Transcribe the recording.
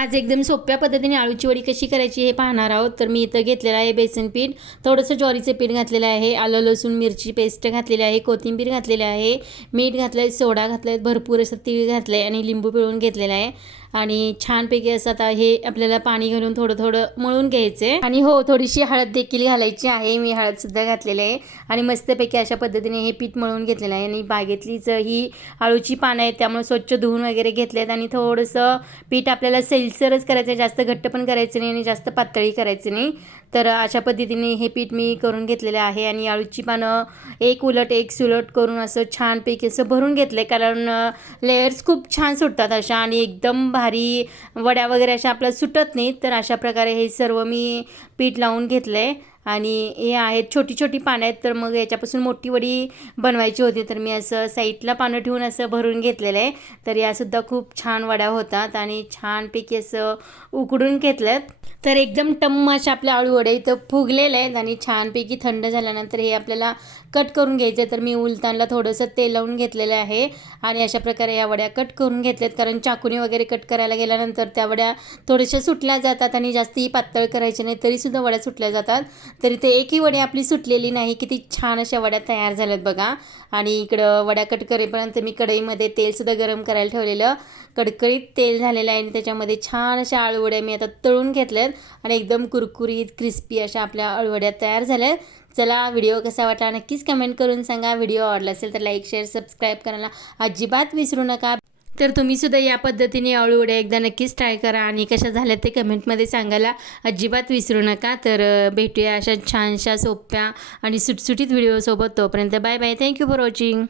आज एकदम सोप्या पद्धतीने आळूची वडी कशी करायची हे पाहणार आहोत। तर मी इथं घेतलेलं आहे बेसन पीठ, थोडंसं ज्वारीचं पीठ घातलेलं आहे, आलं लसूण मिरची पेस्ट घातलेली आहे, कोथिंबीर घातलेली आहे, मीठ घातलं आहे, सोडा घातला आहे, भरपूर असं तीळ घातलं आहे आणि लिंबू पिळून घेतलेला आहे। आणि छानपैकी असं आता हे आपल्याला पाणी घालून थोडं थोडं मळून घ्यायचं आहे। आणि हो, थोडीशी हळद देखील घालायची आहे, मी हळदसुद्धा घातलेली आहे। आणि मस्तपैकी अशा पद्धतीने हे पीठ मळून घेतलेलं आहे। आणि बागेतलीच ही आळूची पानं आहेत, त्यामुळे स्वच्छ धुवून वगैरे घेतलेत। आणि थोडंसं पीठ आपल्याला सैलसरच करायचं आहे, जास्त घट्ट पण करायचं नाही आणि जास्त पातळी करायचं नाही। तर अशा पद्धतीने हे पीठ मी करून घेतलेलं आहे। आणि आळूची पानं एक उलट एक सुलट करून असं छानपैकी असं भरून घेतलं आहे, कारण लेयर्स खूप छान सुटतात अशा आणि एकदम भारी वड्या वगैरे अशा आपल्याला सुटत नाहीत। तर अशा प्रकारे हे सर्व मी पीठ लावून घेतलं आहे। आणि हे आहेत छोटी छोटी पानं आहेत, तर मग याच्यापासून मोठी वडी बनवायची होती, तर मी असं साईडला पानं ठेवून असं भरून घेतलेलं आहे। तर यासुद्धा खूप छान वड्या होतात आणि छानपैकी असं उकडून घेतल्यात। तर एकदम टम्म अशा आपल्या आळू वड्या इथं फुगलेल्या आहेत आणि छानपैकी थंड झाल्यानंतर हे आपल्याला कट करून घ्यायचे। तर मी उलतानला थोडंसं तेल लावून घेतलेलं आहे आणि अशा प्रकारे या वड्या कट करून घेतल्यात, कारण चाकूने वगैरे कट करायला गेल्यानंतर त्या वड्या थोड्याशा सुटल्या जातात आणि जास्तही पातळ करायचे नाही तरीसुद्धा वड्या सुटल्या जातात। तर इथे एकही वडी आपली सुटलेली नाही, किती छान अशा वड्या तयार झाल्यात बघा। आणि इकडं वड्या कट करेपर्यंत मी कढईमध्ये तेलसुद्धा गरम करायला ठेवलेलं, कडकडीत तेल झालेलं आहे आणि त्याच्यामध्ये छान अशा आळूवड्या मी आता तळून घेतल्यात आणि एकदम कुरकुरीत क्रिस्पी अशा आपल्या आळूवड्या तयार झाल्यात। चला, व्हिडिओ कसा वाटला नक्कीच कमेंट करून सांगा। व्हिडिओ आवडला असेल तर लाईक शेअर सबस्क्राईब करायला अजिबात विसरू नका। तर तुम्हीसुद्धा या पद्धतीने आळूवड्या एकदा नक्कीच ट्राय करा आणि कशा झाल्या ते कमेंटमध्ये सांगायला अजिबात विसरू नका। तर भेटूया अशा छानशा सोप्या आणि सुटसुटीत व्हिडिओसोबत, तोपर्यंत bye bye, thank you for watching.